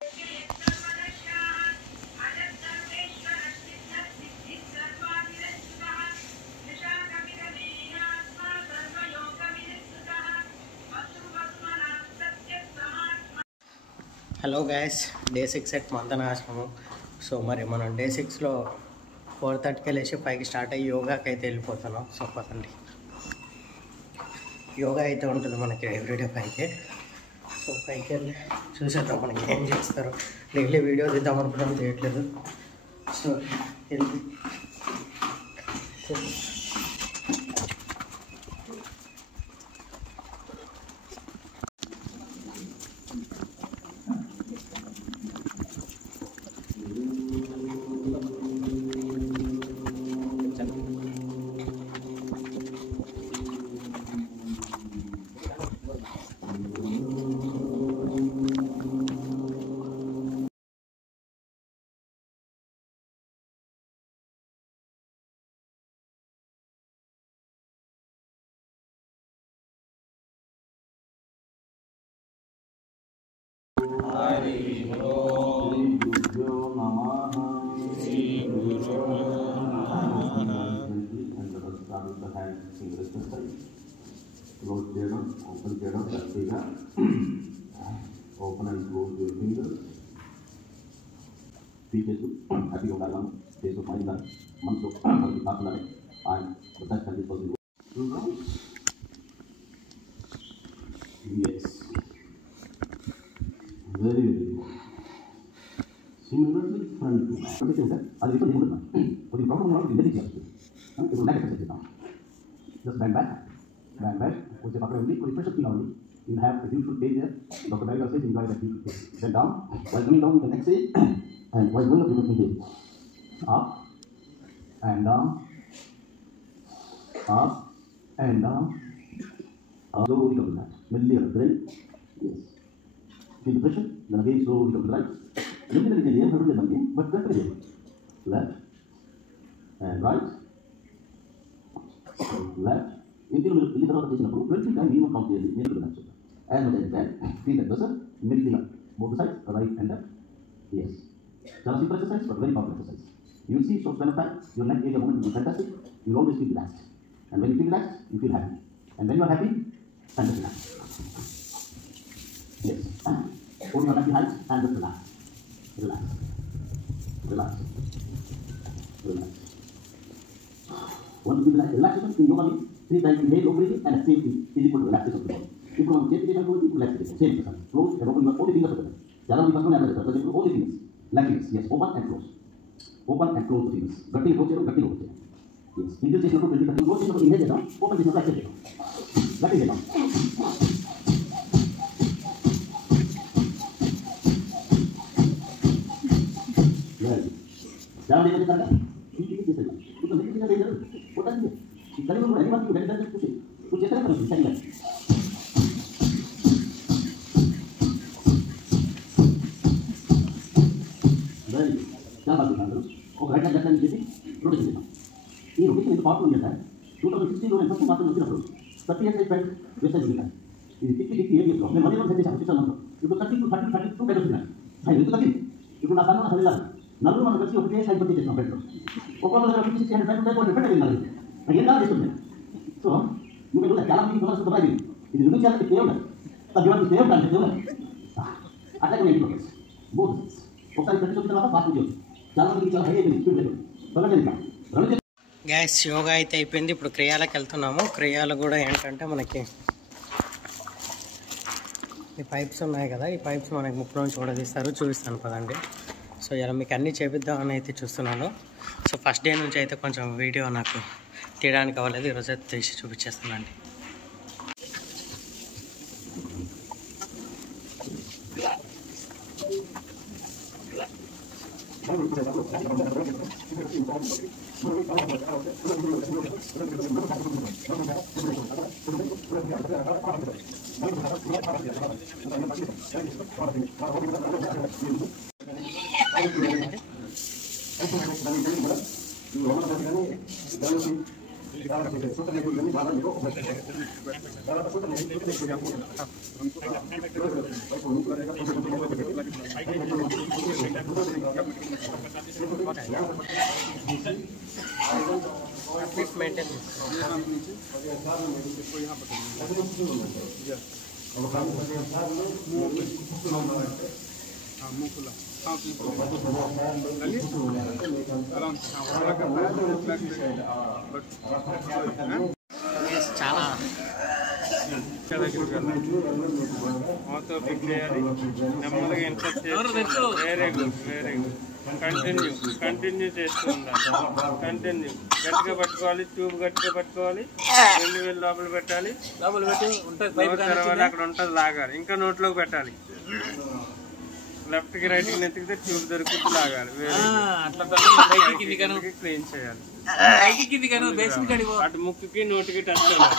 Hello guys, day 6 at మంతన ఆశ్రమం. So మరి మనం డే 6లో 4:30కి లేచి 5కి స్టార్ట్ అయ్యి యోగాకి అయితే వెళ్ళిపోతున్నాం. సో పదండి, యోగా అయితే ఉంటుంది మనకి ఎవ్రీడే 5కి. సో 5కి వెళ్ళి చూసేద్దాం మనకి ఏం చేస్తారు. డైలీ వీడియో తీద్దాం అనుకున్నాం, చేయట్లేదు. సో వెళ్ళి క్లోజ్ చేయడం, ఓపెన్ చేయడం, గట్టిగా open and close your fingers. Features హ్యాపీగా ఉండాలి, మనం ఫేస్ మైండ్ ఉండాలి, మనసు మనకి థాట్ ఉండాలి. And that can be possible. Yes, very very good. Similarly front to back. What is that? అది ఇప్పుడు ఏముంటుంది? కొద్ది ప్రాబ్లం ఉన్నప్పుడు ఇంత చేయాలి. ఇప్పుడు బ్యాక్ ఎక్సర్సైజ్ చేద్దాం. Just bend back. Bend back. కొంచెం పక్కన ఉంది, కొంచెం ప్రెషర్ ఫీల్ అవ్వండి. You have a beautiful page there. Dr. Bariga says enjoy that beautiful page. Bend down. While coming down, you can exhale. And while going up, you can inhale. Up and down. Up and down. Slowly come to that. Melody of the brain. Yes. Feel the pressure. Then again slowly come to the right. Look at the again, but back again. Left and right. Left. Until we look at the position of 20 times, we will count the near to the left. And then that. Feel that pressure. Melody up. Both sides, right and left. Yes. It's a simple exercise, but very powerful exercise. You will see short span of time, your neck area movement will be fantastic. You will always feel relaxed. And when you feel relaxed, you feel happy. And when you are happy, and just relax. Yes. Hold your happy hands and just relax. Relax. Relax. Relax. Once you relax, relaxation in yoga means 3 times inhale, no breathing, and exhale is equal to relaxation of the body. If you want to change it, relaxation. Same person. Close and open your only fingers together. The other one first one and the other. So only fingers. Like this. Yes. Open and close. Open and close the fingers. Gatti close it. Gatti close it. Yes. Inhale చేసినప్పుడు 20 seconds. Close చేసినప్పుడు inhale చేద్దాం. Open చేసినప్పుడు exhale చేద్దాం. గట్టి చేద్దాం. Jangan dia kata, ini kita saja. Bukan kita tidak ada. Bukan dia. Kita ni orang ini kita tidak pusing. Pusing saya kan bisa ingat. Jadi, jangan bagi kamu. Oh, kerja kerja ni jadi, roda jadi. Ini roda itu part punya kan. 2016 orang pasti masuk nanti terus. Tapi yang saya pakai biasa juga. Ini titik dia gitu. Memang mana orang saya bisa nanti. Itu tadi tu betul sudah. Saya itu tadi. Itu nak tahu nak ada. నలుగురు మనం కలిసి ఒకటే side పట్టి చేస్తాం బెడ్లో ఒక్కొక్క దగ్గర 50-60 పెట్టగలిగినారు ఏం కాదు చేస్తుంది. సో నువ్వు చాలా మంది సమస్య ఇది రెండు చేయాలంటే కేవలం తగ్గివాడికి సేవ్ కాదు కేవలం అట్లాగే నేను ప్రోగ్రెస్ బోత్ ఒకసారి ప్రతి వచ్చిన తర్వాత ఫాస్ట్ చేయొచ్చు. చాలా మందికి చాలా హై అయిపోయింది స్పీడ్ లేదు. గ్యాస్ యోగా అయితే అయిపోయింది. ఇప్పుడు క్రియాలకు వెళ్తున్నాము. క్రియాలు కూడా ఏంటంటే మనకి ఈ పైప్స్ ఉన్నాయి కదా, ఈ పైప్స్ మనకి ముక్కులోంచి కూడా తీస్తారు. చూపిస్తాను పదండి. సో ఇలా మీకు అన్నీ చేపిద్దామని అయితే చూస్తున్నాను. సో ఫస్ట్ డే నుంచి అయితే కొంచెం వీడియో నాకు తీయడానికి అవ్వలేదు. ఈరోజు అయితే తీసి చూపించేస్తానండి. చాలా మాతో ఫిక్స్ చేయాలి, నెమ్మదిగా ఇన్సర్ట్ చేయాలి. Very good, very good. Continue చేస్తూ ఉండాలి. కంటిన్యూ గట్టిగా పట్టుకోవాలి, ట్యూబ్ గట్టిగా పట్టుకోవాలి, 2 వేలు లోపల పెట్టాలి, లోపల పెట్టి తెరవాలి, అక్కడ ఉంటుంది లాగాలి, ఇంకా నోట్లోకి పెట్టాలి. లెఫ్ట్ కి రైట్ కి నెత్తికితే ట్యూబ్ దొరుకుతూ లాగాలి. క్లీన్ చేయాలి. అటు ముక్కుకి నోటికి టచ్ చేయాలి.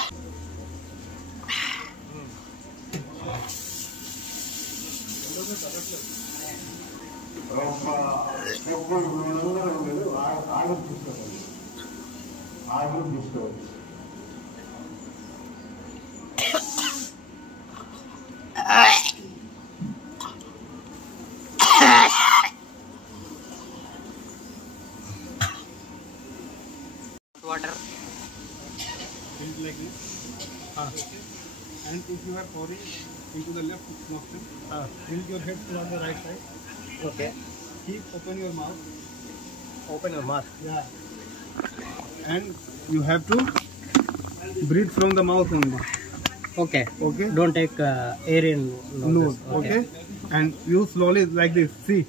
Water like this. And if you are pouring into the left nostril, tilt your head on the right side. Okay. Keep open your mouth. Open your mouth. And you have to breathe from the mouth only. Okay. Okay. Don't take air in Nose. Okay. And you slowly like this. See.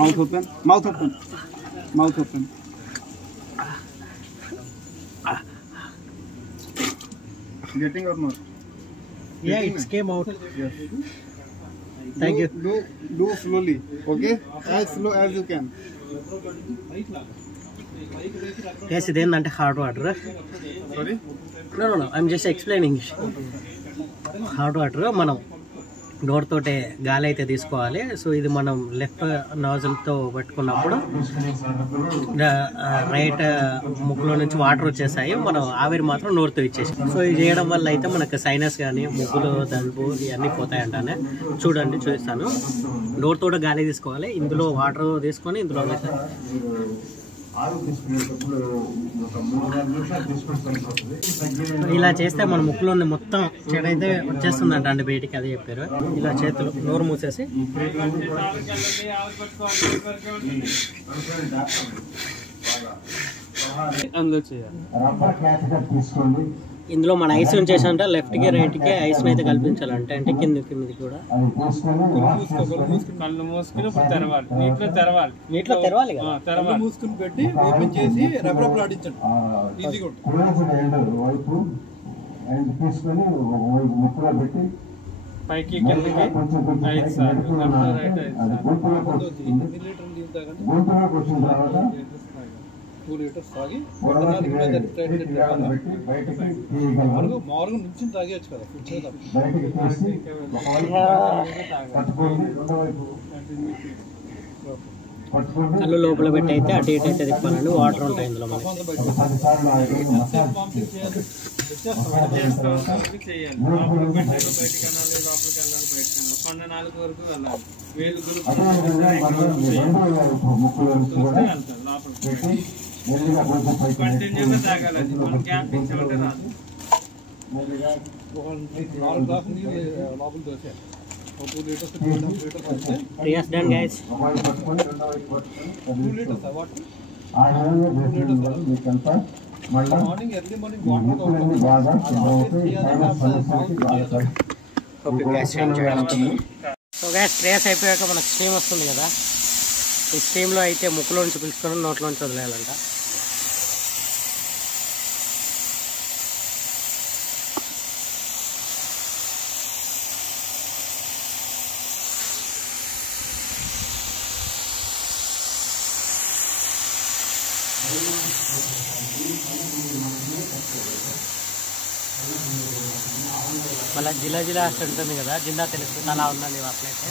Mouth open. Mouth open. Mouth open. Getting or not? Yeah it's came out. Yes. Thank you. Do slowly. Okay. As slow as you can. Yes ఇదేంటంటే hot water. Sorry. No I'm just explaining. Hot water మనం door తోటే గాలి అయితే తీసుకోవాలి. So ఇది మనం left నాజిల్తో పెట్టుకున్నప్పుడు right ముక్కులో నుంచి వాటర్ వచ్చేసాయి, మనం ఆవిరి మాత్రం నోరుతో ఇచ్చేసి. సో ఇది చేయడం వల్ల అయితే మనకు సైనస్ కానీ ముగ్గులు దలుపు ఇవన్నీ పోతాయంటానే. చూడండి చూపిస్తాను. డోర్ తోట గాలి తీసుకోవాలి, ఇందులో వాటర్ తీసుకొని ఇందులో ఇలా చేస్తే మన ముక్కులో మొత్తం చెడ అయితే వచ్చేస్తుందంట అండి బయటికి. అదే చెప్పారు. ఇలా చేతులు నోరు మూసేసి అందులో చేయాలి. ఇందులో మన ఐస్ ఉంచేసంటే లెఫ్ట్కి రైట్కి ఐస్ని అయితే కల్పించాలంటే అంటే కిందికి కూడా కళ్ళు మూసుకుని ఇప్పుడు తెరవాలి. నీటిలో తెరవాలి కదా. తెరవాలి మూసుకుని పెట్టి ఓపెన్ చేసి రబ్బర్ ఆడించండి. ఈజీగా ఉంటుంది. పైకి కిందకి 5 సార్లు లెఫ్ట్ రైట్ 2 లీటర్స్ తాగి మామూలుగా నుంచి తాగేయచ్చు కదా. కళ్ళు లోపల పెట్టి అయితే అటు ఇటు అయితే తిప్పాలండి. వాటర్ ఉంటాయి ఇందులో మనకి. చేయాలి. లోపలికి పెట్టాలి, బయటకు వెళ్ళాలి, లోపలికి వెళ్ళాలి, బయటకు వెళ్ళాలి. 12 వరకు వెళ్ళాలి. వేలు కంటిన్యూగా తాగాలి. మనం గ్యాప్ ఇచ్చామంటే రాదు. 4 గ్లాసులు నీళ్ళు లోపల దోసేయాలి. 2 లీటర్స్ 2.5 లీటర్స్ అయితే Yes done guys. 2 litres water. Morning early morning so gas స్ట్రేస్ అయిపోయాక మనకు స్టీమ్ వస్తుంది కదా. ఈ స్టీమ్లో అయితే ముక్కులో నుంచి పిలుచుకొని నోట్లోంచి వదిలేయాలంట. మళ్ళీ జిలా జిలా ఉంటుంది కదా, జిల్లా తెలుస్తుంది. అలా ఉందండి అట్లయితే.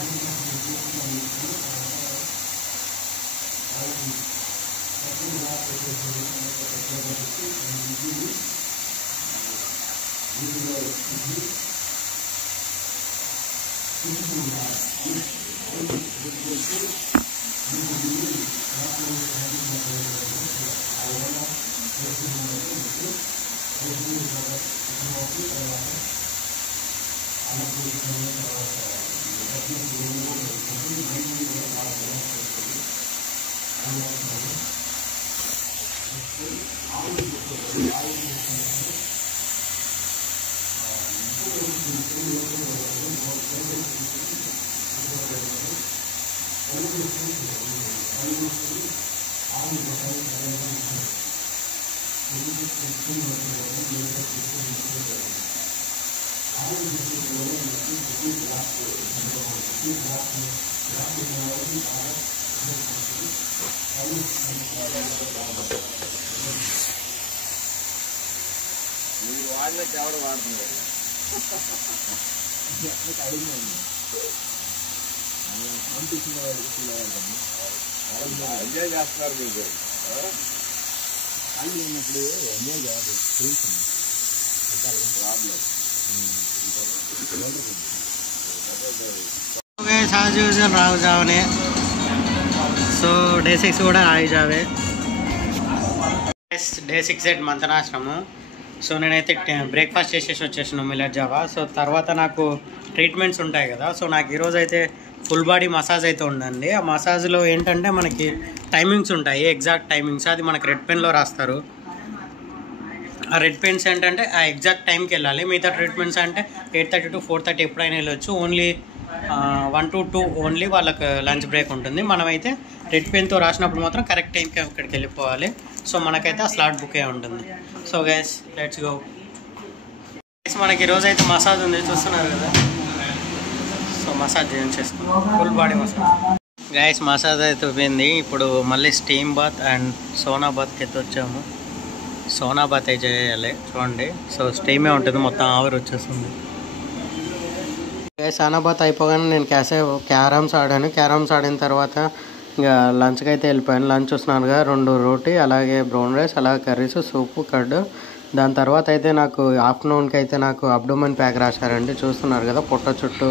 ఎంజాయ్ చేస్తున్నారు మీకు యాజ్ యూజువల్ రాగు జావనే. సో డే 6 కూడా రాగి జావే. డే 6 మంతనాశ్రము. సో నేనైతే బ్రేక్ఫాస్ట్ చేసేసి వచ్చేసాను మిల్లెట్ జావా. సో తర్వాత నాకు ట్రీట్మెంట్స్ ఉంటాయి కదా. సో నాకు ఈరోజు అయితే ఫుల్ బాడీ మసాజ్ అయితే ఉందండి. ఆ మసాజ్లో ఏంటంటే మనకి టైమింగ్స్ ఉంటాయి, ఎగ్జాక్ట్ టైమింగ్స్. అది మనకి రెడ్ పెన్లో రాస్తారు. ఆ రెడ్ పెన్స్ ఏంటంటే ఆ ఎగ్జాక్ట్ టైంకి వెళ్ళాలి. మిగతా ట్రీట్మెంట్స్ అంటే 8:30 to 4:30 ఎప్పుడైనా వెళ్ళొచ్చు. ఓన్లీ 1 to 2 ఓన్లీ వాళ్ళకి లంచ్ బ్రేక్ ఉంటుంది. మనమైతే రెడ్ పెన్తో రాసినప్పుడు మాత్రం కరెక్ట్ టైంకి అక్కడికి వెళ్ళిపోవాలి. సో మనకైతే ఆ స్లాట్ బుక్ అయి ఉంటుంది. So guys let's go. మనకి ఈరోజు అయితే మసాజ్ ఉంది, చూస్తున్నారు కదా. సో మసాజ్ చేయించేసుకున్నాం, full body massage. Guys massage అయితే పోయింది. ఇప్పుడు మళ్ళీ స్టీమ్ బాత్ అండ్ సోనా బాత్కి అయితే వచ్చాము. సోనా బాత్ అయితే చేయాలి చూడండి. సో స్టీమే ఉంటుంది, మొత్తం ఆవిరి వచ్చేస్తుంది. సోనా బాత్ అయిపోగానే నేను క్యారమ్స్ ఆడాను. క్యారమ్స్ ఆడిన తర్వాత ఇంకా లంచ్కి అయితే వెళ్ళిపోయాను. లంచ్ చూస్తున్నానుగా, 2 రోటీ, అలాగే బ్రౌన్ రైస్, అలాగే కర్రీస్, సూపు, కర్డ్. దాని తర్వాత అయితే నాకు ఆఫ్టర్నూన్కి అయితే నాకు అబ్డోమెన్ ప్యాక్ రాశారండి. చూస్తున్నారు కదా, పొట్ట చుట్టూ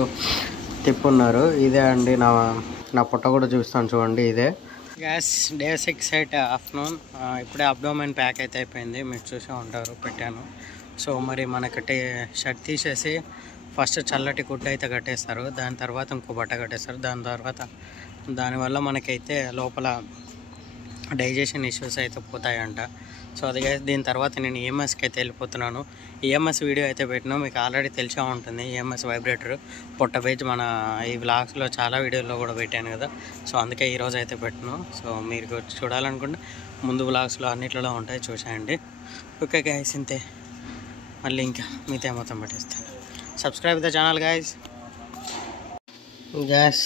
తిప్పున్నారు. ఇదే అండి నా పొట్ట కూడా చూస్తాను చూడండి, ఇదే. గ్యాస్ డే 6 అయితే ఆఫ్టర్నూన్. ఇప్పుడే అబ్డోమెన్ ప్యాక్ అయితే అయిపోయింది, మీరు చూసే ఉంటారు, పెట్టాను. సో మరి మనకి షర్ట్ తీసేసి ఫస్ట్ చల్లటి గుడ్డ అయితే కట్టేస్తారు. దాని తర్వాత ఇంకో బట్ట కట్టేస్తారు. దానివల్ల మనకైతే లోపల డైజెషన్ ఇష్యూస్ అయితే పోతాయంట. సో అది దీని తర్వాత నేను ఈఎంఎస్కి అయితే వెళ్ళిపోతున్నాను. ఈఎంఎస్ వీడియో అయితే పెట్టినా, మీకు ఆల్రెడీ తెలిసే ఉంటుంది. ఈఎంఎస్ వైబ్రేటర్ పొట్ట పేజ్ మన ఈ వ్లాగ్స్లో చాలా వీడియోల్లో కూడా పెట్టాను కదా. సో అందుకే ఈరోజు అయితే పెట్టను. సో మీరు చూడాలనుకుంటే ముందు వ్లాగ్స్లో అన్నిట్లలో ఉంటాయి, చూసేయండి. ఓకే గైస్, ఇంతే. మళ్ళీ ఇంకా మీతో మొత్తం పెట్టేస్తాను. Subscribe the channel guys. Gas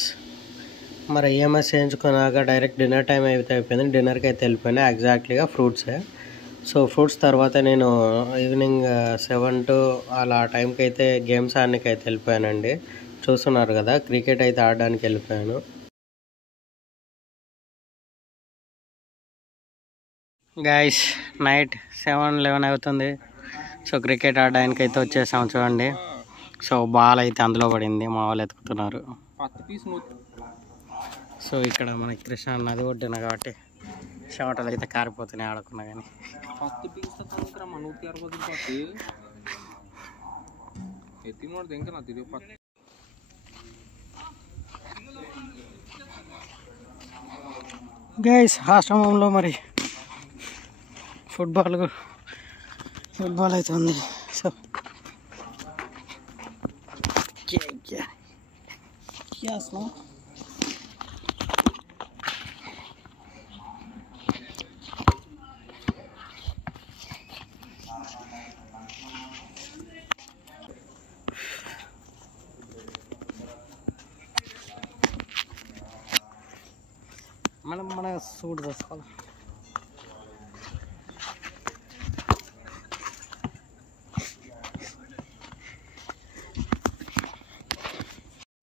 మరి ఈఎంఎస్ చేయించుకున్నాక డైరెక్ట్ డిన్నర్ టైం అయితే అయిపోయింది. డిన్నర్కి అయితే వెళ్ళిపోయినా ఎగ్జాక్ట్లీగా ఫ్రూట్సే. సో ఫ్రూట్స్ తర్వాత నేను ఈవినింగ్ 7 to అలా టైంకి అయితే గేమ్స్ ఆడడానికి అయితే వెళ్ళిపోయానండి. చూస్తున్నారు కదా, క్రికెట్ అయితే ఆడడానికి వెళ్ళిపోయాను. గైస్ నైట్ 7-11 అవుతుంది. సో క్రికెట్ ఆడడానికి అయితే వచ్చేసాము చూడండి. సో బాల్ అయితే అందులో పడింది, మా వాళ్ళు ఎత్తుకుతున్నారు. సో ఇక్కడ మనకి కృష్ణ నది ఒడ్డున కాబట్టి షాటలు అయితే కారిపోతున్నాయి ఆడుకున్నా కానీ. గైస్ ఆశ్రమంలో మరి ఫుట్బాల్ అయితే ఉంది. సో మన సూట్ చేసుకోవాలి.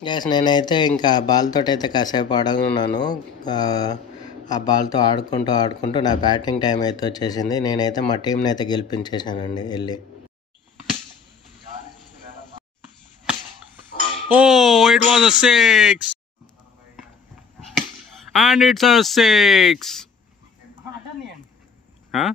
గ్యాస్ నేనైతే ఇంకా బాల్ తోటి అయితే కాసేపు ఆడుకున్నాను. ఆ బాల్తో ఆడుకుంటూ నా బ్యాటింగ్ టైం అయితే వచ్చేసింది. నేనైతే మా టీంని అయితే గెలిపించేశానండి వెళ్ళి. Oh, it was a 6. And it's a 6. Huh?